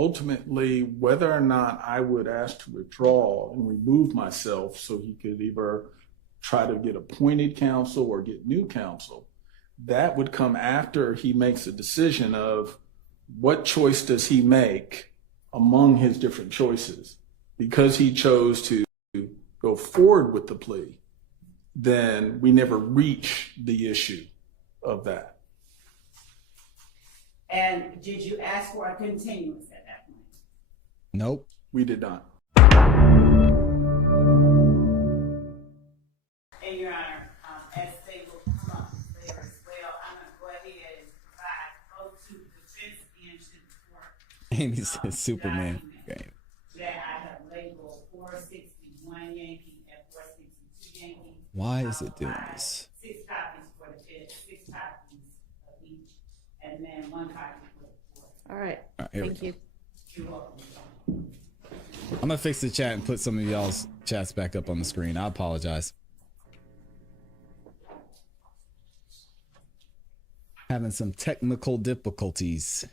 ultimately whether or not I would ask to withdraw and remove myself so he could either try to get appointed counsel or get new counsel. That would come after he makes a decision of what choice does he make among his different choices. Because he chose to go forward with the plea, then we never reach the issue of that. And did you ask for a continuance at that point? Nope. We did not. And Your Honor, as they will come up there as well, I'm going to go ahead and provide both to the defense and to the court. Amy says Superman. Okay. That I have labeled 461 Yankee and 462 Yankee. Why is it doing this? 6 copies for the fifth, 6 copies of each, and then 1 copy for the court. All right. Thank you. You're welcome. I'm gonna fix the chat and put some of y'all's chats back up on the screen. I apologize. Having some technical difficulties.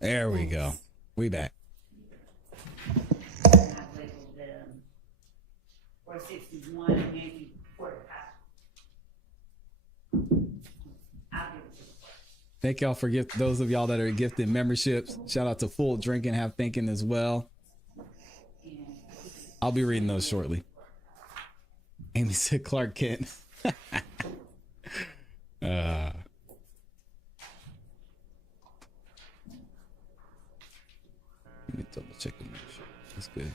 There we go. We back. And I've labeled them 461 Yankee court copy. I'll give it to the court. Thank y'all for those of y'all that are gifted memberships. Shout out to Full Drinking Have Thinking as well. I'll be reading those shortly. Amy said Clark Kent. Let me double check the membership. That's good.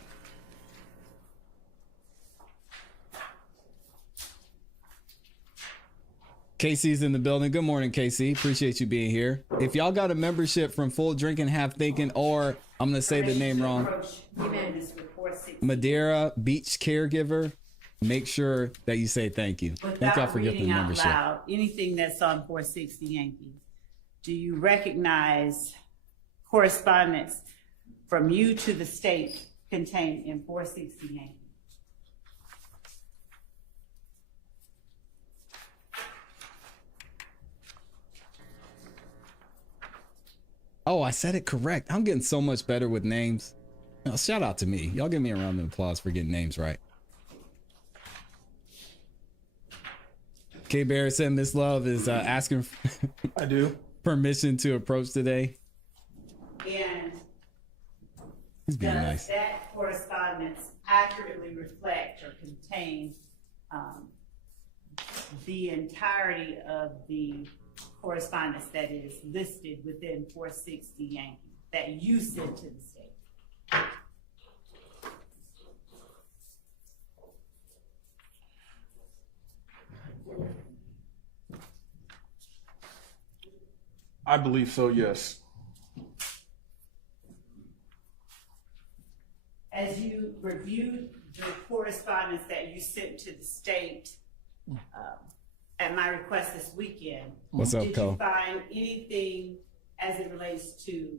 Casey's in the building. Good morning, Casey. Appreciate you being here. If y'all got a membership from Full Drinking Have Thinking, or I'm gonna say the name wrong, Madeira Beach Caregiver, make sure that you say thank you. Thank y'all for giving the membership. Loud, anything that's on 460 Yankee, do you recognize correspondence from you to the state contained in 460 Yankee? Oh, I said it correct. I'm getting so much better with names. Now, shout out to me. Y'all give me a round of applause for getting names right. K Bear said Miss Love is asking I do. permission to approach today. And He's being does nice. that correspondence accurately reflect or contain the entirety of the correspondence that is listed within 460 Yankee that you sent to the state? I believe so, yes. As you reviewed the correspondence that you sent to the state at my request this weekend, What's up, did Cole? you find anything as it relates to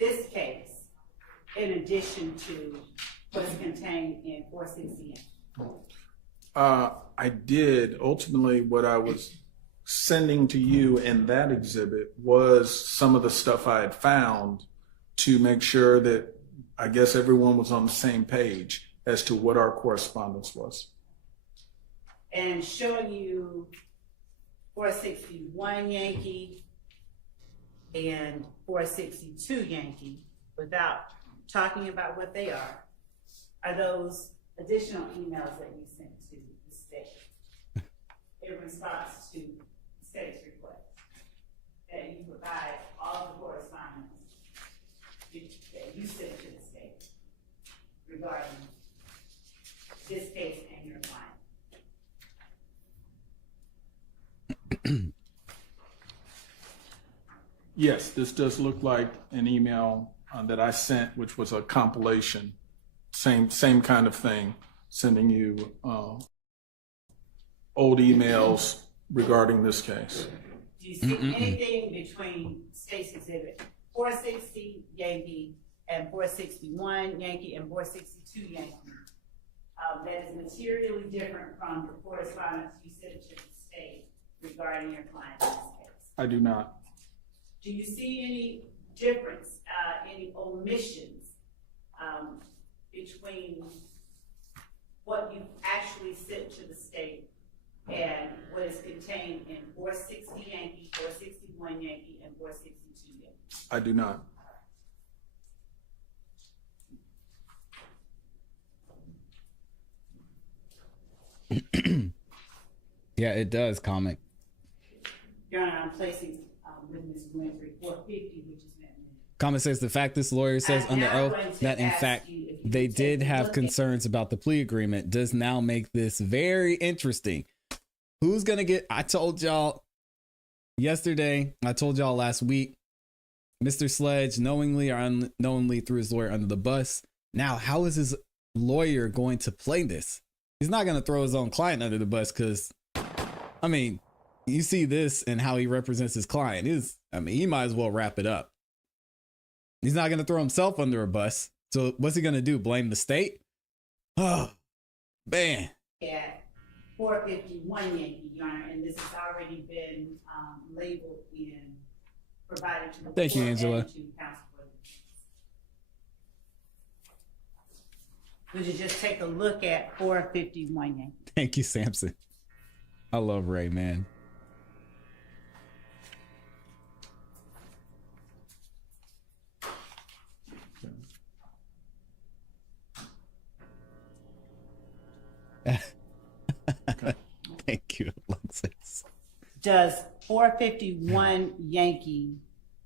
this case in addition to what's contained in 460? I did. Ultimately, what I was sending to you in that exhibit was some of the stuff I had found to make sure that I guess everyone was on the same page as to what our correspondence was. And showing you 461 Yankee and 462 Yankee without talking about what they are those additional emails that you sent to the state in response to the state's request that you provide all the correspondence that you sent to the state regarding this case and your client? Yes, this does look like an email that I sent, which was a compilation. Same kind of thing, sending you old emails regarding this case. Do you see anything between State's Exhibit 460 Yankee and 461 Yankee and 462 Yankee that is materially different from the correspondence you sent to the state regarding your client in this case? I do not. Do you see any difference, any omissions between what you actually sent to the state and what is contained in 460 Yankee, 461 Yankee, and 462 Yankee? I do not. Yeah, it does, comic. Your Honor, I'm placing witness Winfrey 450, which is meant. Comic says the fact this lawyer says I'm under now oath going to that in ask fact you if you they can did take a have look at- concerns about the plea agreement does now make this very interesting. Who's gonna get? I told y'all yesterday. I told y'all last week. Mr. Sledge knowingly or unknowingly threw his lawyer under the bus. Now, how is his lawyer going to play this? He's not going to throw his own client under the bus because, I mean, you see this and how he represents his client. He might as well wrap it up. He's not going to throw himself under a bus. So what's he going to do? Blame the state? Oh, man. At 451 Yankee, Your Honor, and this has already been labeled and provided to the Thank you, court Angela. and to counsel for the defense. Would you just take a look at 451 Yankee? Thank you, Samson. I love Ray, man. Thank you, Alexis. Does 451 Yankee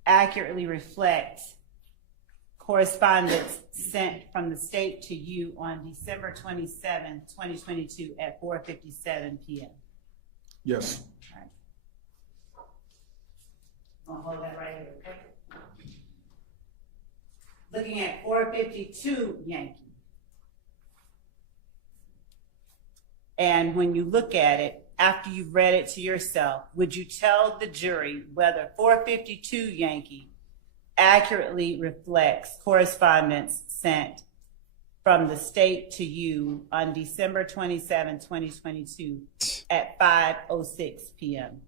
accurately reflect correspondence sent from the state to you on December 27, 2022 at 4:57 p.m.? Yes. All right. I'll hold that right here, okay? Looking at 452 Yankee. And when you look at it, after you've read it to yourself, would you tell the jury whether 452 Yankee accurately reflects correspondence sent from the state to you on December 27, 2022 at 5:06 p.m.?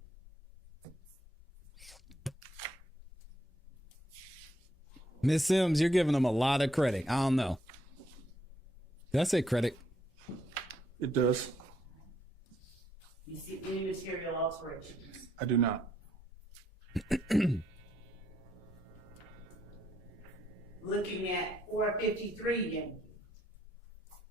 Miss Sims, you're giving them a lot of credit. I don't know. Did I say credit? It does. You see any material alterations? I do not. Looking at 453 Yankee.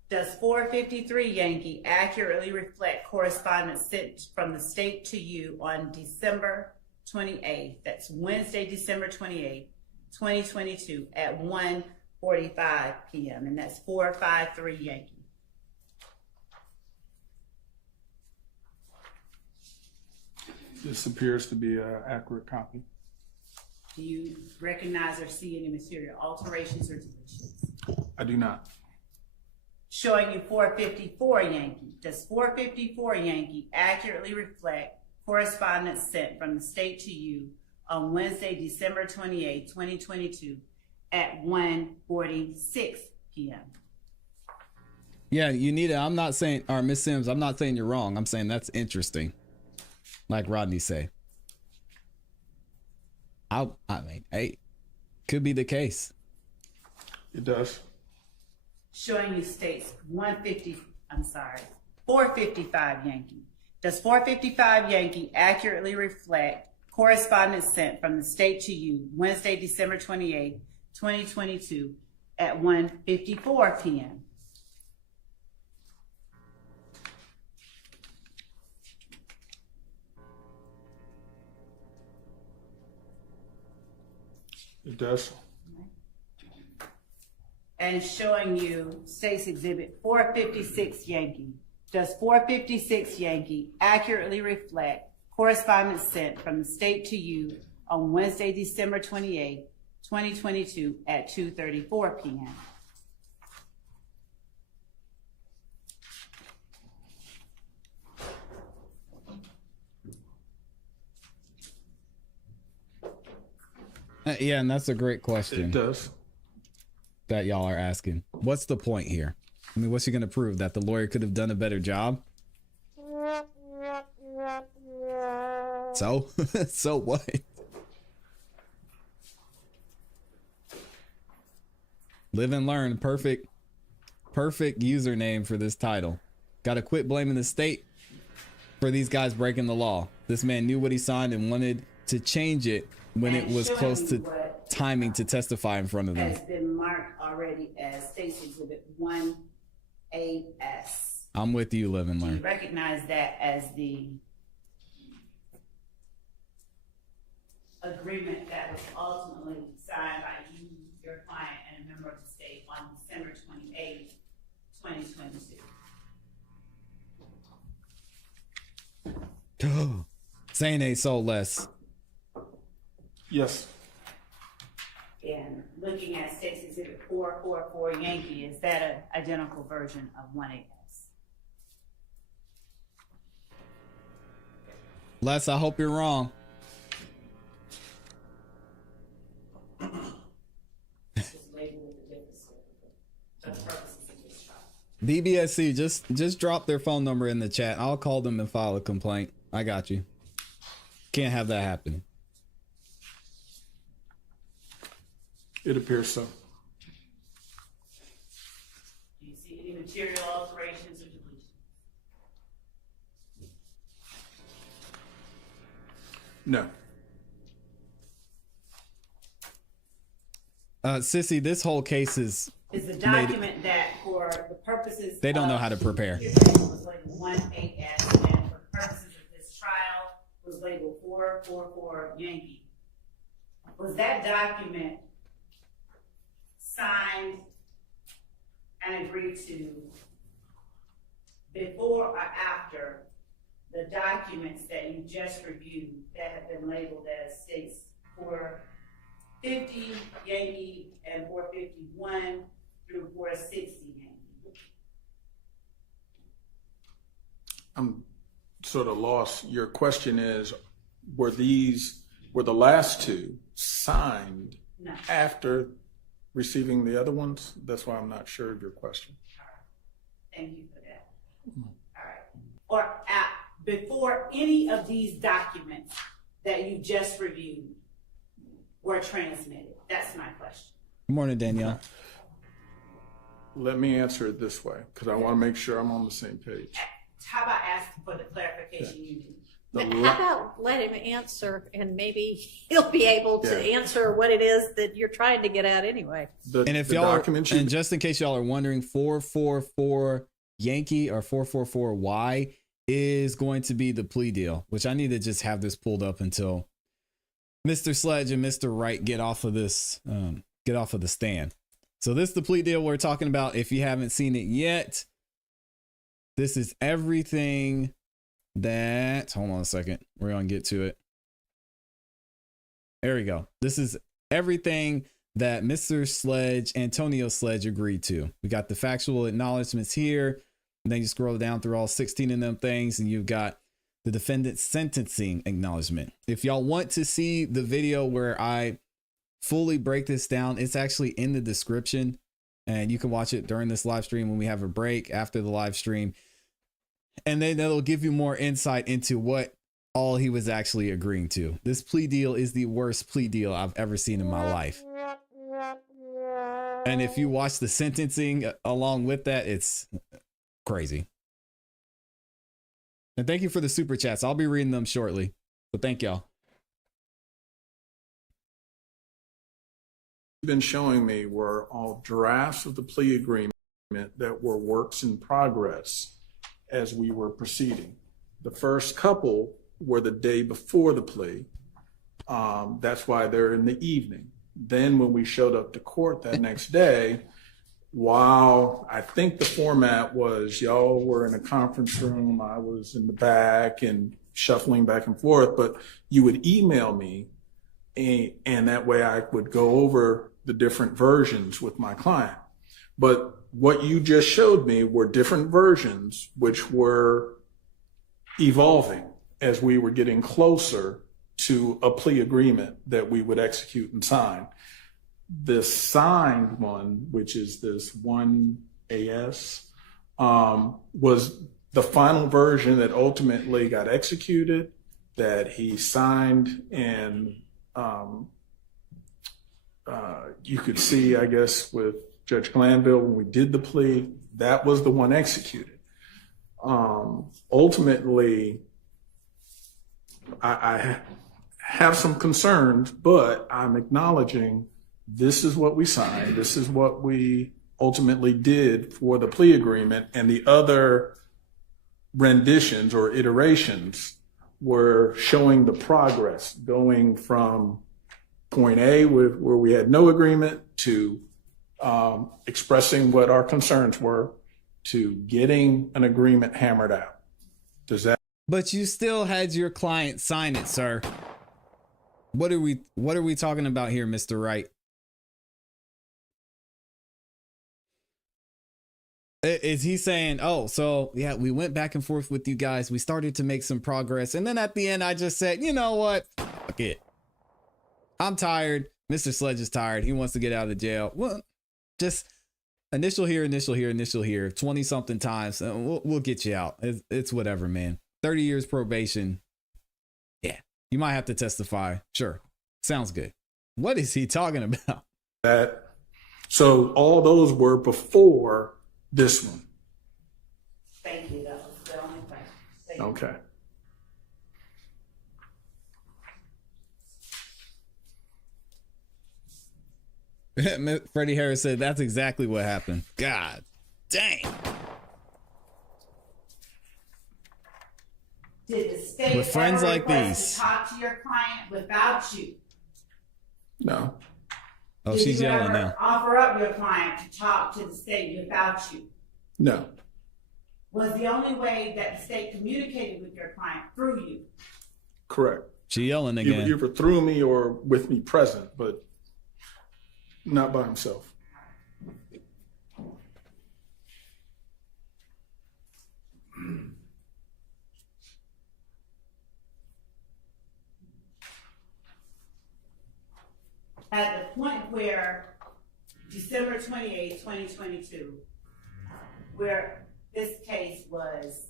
Does 453 Yankee accurately reflect correspondence sent from the state to you on December 28th? That's Wednesday, December 28th, 2022 at 1:45 p.m. And that's 453 Yankee. This appears to be an accurate copy. Do you recognize or see any material alterations or deletions? I do not. Showing you 454 Yankee. Does 454 Yankee accurately reflect correspondence sent from the state to you on Wednesday, December 28, 2022 at 1:46 p.m.? Yeah, you need it. I'm not saying, or Miss Sims, I'm not saying you're wrong. I'm saying that's interesting. Like Rodney say. I mean, hey, could be the case. It does. Showing you states 455 Yankee. Does 455 Yankee accurately reflect correspondence sent from the state to you Wednesday, December 28, 2022 at 1:54 p.m.? It does. And showing you State's Exhibit 456 Yankee. Does 456 Yankee accurately reflect correspondence sent from the state to you on Wednesday, December 28, 2022 at 2:34 p.m.? Yeah, and that's a great question It does. that y'all are asking. What's the point here? I mean, what's she going to prove? That the lawyer could have done a better job? So? So what? Live and learn. Perfect username for this title. Got to quit blaming the state for these guys breaking the law. This man knew what he signed and wanted to change it when it was close to timing to testify in front of them. Has been marked already as State's Exhibit 1AS. I'm with you, Live and Do you Learn. recognize that as the agreement that was ultimately signed by you, your client, and a member of the state on December 28th, 2022? Saying they sold less. Yes. And looking at State's Exhibit 444 Yankee, is that an identical version of 1AS? Les, I hope you're wrong. Just labeled with the difference for the purposes of this trial. DBSC, just drop their phone number in the chat. I'll call them and file a complaint. I got you. Can't have that happen. It appears so. Do you see any material alterations or deletions? No. Sissy, this whole case is Is a document that for the purposes they don't know of- how to prepare. was labeled 1AS, and for purposes of this trial was labeled 444 Yankee. Was that document signed and agreed to before or after the documents that you just reviewed that have been labeled as states 450 Yankee and 451 through 460 Yankee? I'm sort of lost. Your question is, were the last two signed No. after receiving the other ones? That's why I'm not sure of your question. Thank you for that. All right. Or before any of these documents that you just reviewed were transmitted? That's my question. Good morning, Danielle. Let me answer it this way, because I want to make sure I'm on the same page. How about asking for the clarification you need? How about let him answer, and maybe he'll be able to answer what it is that you're trying to get at anyway. And if y'all are, and just in case y'all are wondering, 444 Yankee or 444Y is going to be the plea deal, which I need to just have this pulled up until Mr. Sledge and Mr. Wright get off of this, get off of the stand. So this is the plea deal we're talking about. If you haven't seen it yet, this is everything that, hold on a second, we're going to get to it. There we go. This is everything that Mr. Sledge, Antonio Sledge, agreed to. We got the factual acknowledgments here, and then you scroll down through all 16 of them things, and you've got the defendant's sentencing acknowledgement. If y'all want to see the video where I fully break this down, it's actually in the description, and you can watch it during this live stream when we have a break after the live stream. And then that'll give you more insight into what all he was actually agreeing to. This plea deal is the worst plea deal I've ever seen in my life. And if you watch the sentencing along with that, it's crazy. And thank you for the super chats. I'll be reading them shortly. But thank y'all. You've been showing me were all drafts of the plea agreement that were works in progress as we were proceeding. The first couple were the day before the plea. That's why they're in the evening. Then when we showed up to court that next day, while I think the format was y'all were in a conference room, I was in the back and shuffling back and forth, but you would email me and that way I would go over the different versions with my client. But what you just showed me were different versions which were evolving as we were getting closer to a plea agreement that we would execute and sign. The signed one, which is this 1 AS, was the final version that ultimately got executed, that he signed, and you could see, I guess, with Judge Glanville when we did the plea, that was the one executed. Ultimately, I have some concerns, but I'm acknowledging this is what we signed. This is what we ultimately did for the plea agreement, and the other renditions or iterations were showing the progress going from point A, where we had no agreement, to expressing what our concerns were, to getting an agreement hammered out. Does that? But you still had your client sign it, sir. What are we talking about here, Mr. Wright? Is he saying, oh, so yeah, we went back and forth with you guys. We started to make some progress. And then at the end, I just said, you know what? Fuck it. I'm tired. Mr. Sledge is tired. He wants to get out of jail. Well, just initial here, 20 something times. We'll get you out. It's whatever, man. 30 years probation. Yeah. You might have to testify. Sure. Sounds good. What is he talking about? So all those were before this one. Thank you. That was the only thing. Thank you. Okay. Freddie Harris said that's exactly what happened. God dang. Did the state With friends ever like request these. to talk to your client without you? No. Oh, Did she's you yelling ever now. offer up your client to talk to the state without you? No. Was the only way that the state communicated with your client through you? Correct. She yelling again. Either through me or with me present, but not by himself. At the point where December 28, 2022, where this case was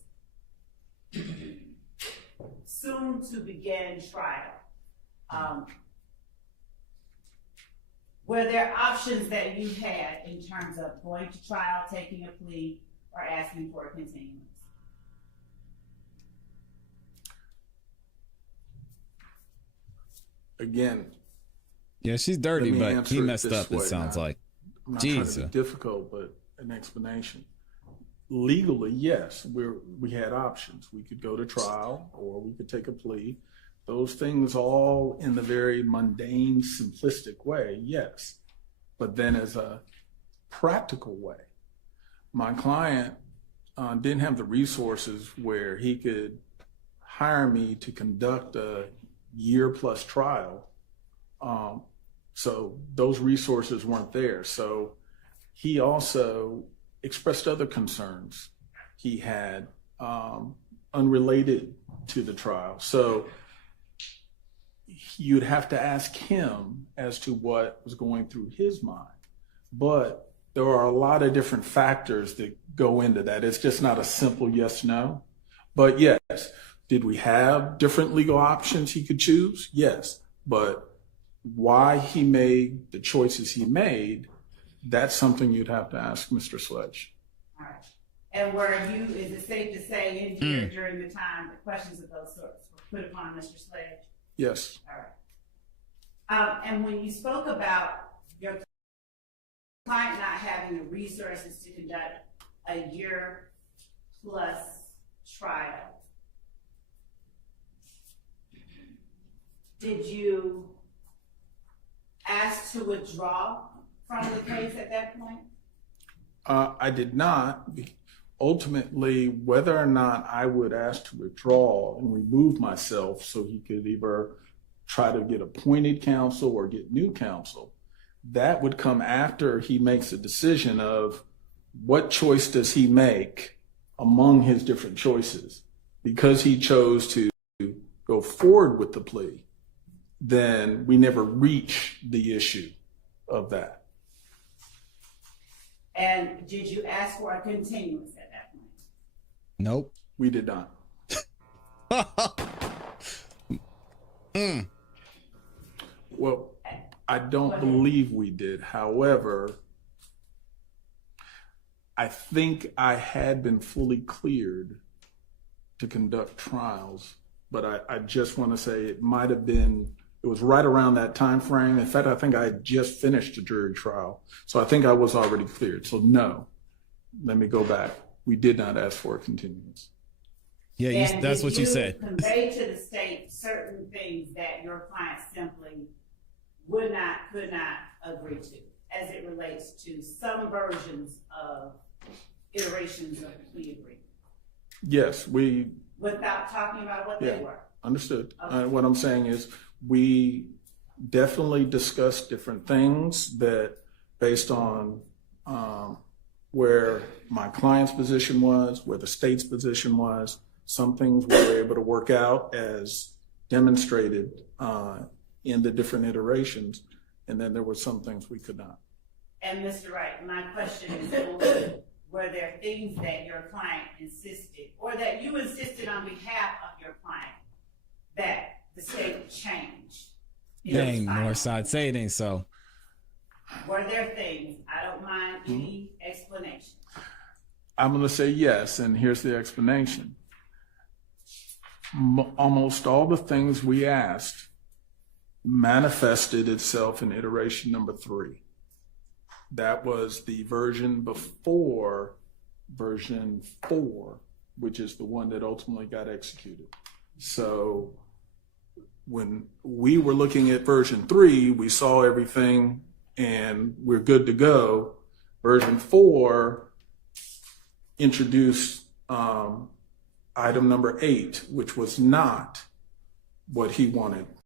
soon to begin trial, were there options that you had in terms of going to trial, taking a plea, or asking for a continuance? Again, Yeah, she's dirty, let me but answer he it messed this up, it way. sounds like. I'm not trying to Jesus. be difficult, but an explanation. Legally, yes, we had options. We could go to trial or we could take a plea. Those things all in the very mundane, simplistic way, yes. But then as a practical way, my client didn't have the resources where he could hire me to conduct a year-plus trial. So those resources weren't there. So he also expressed other concerns he had unrelated to the trial. So you'd have to ask him as to what was going through his mind. But there are a lot of different factors that go into that. It's just not a simple yes, no. But yes, did we have different legal options he could choose? Yes. But why he made the choices he made, that's something you'd have to ask Mr. Sledge. All right. And were you, is it safe to say in here during the time that questions of those sorts were put upon Mr. Sledge? Yes. All right. And when you spoke about your client not having the resources to conduct a year-plus trial, did you ask to withdraw from the case at that point? I did not. Ultimately, whether or not I would ask to withdraw and remove myself so he could either try to get appointed counsel or get new counsel, that would come after he makes a decision of what choice does he make among his different choices. Because he chose to go forward with the plea, then we never reach the issue of that. And did you ask for a continuance at that point? Nope. We did not. Well, I don't believe we did. However, I think I had been fully cleared to conduct trials, but I just want to say it might have been, it was right around that time frame. In fact, I think I had just finished a jury trial. So I think I was already cleared. So no, let me go back. We did not ask for a continuance. Yeah, And that's did what you said. Convey to the state certain things that your client simply would not, could not agree to, as it relates to some versions of iterations of the plea agreement, Yes, we, without talking about what Yeah. they were. understood. Okay. What I'm saying is we definitely discussed different things that based on where my client's position was, where the state's position was, some things we were able to work out as demonstrated in the different iterations. And then there were some things we could not. And Mr. Wright, my question is only, were there things that your client insisted, or that you insisted on behalf of your client, that the state would change? in its Dang, final? Northside, say it ain't so. Were there things? I don't mind any explanation. I'm going to say yes, and here's the explanation. Almost all the things we asked manifested itself in iteration number 3. That was the version before version 4, which is the one that ultimately got executed. So when we were looking at version 3, we saw everything and we're good to go. Version 4 introduced item number 8, which was not what he wanted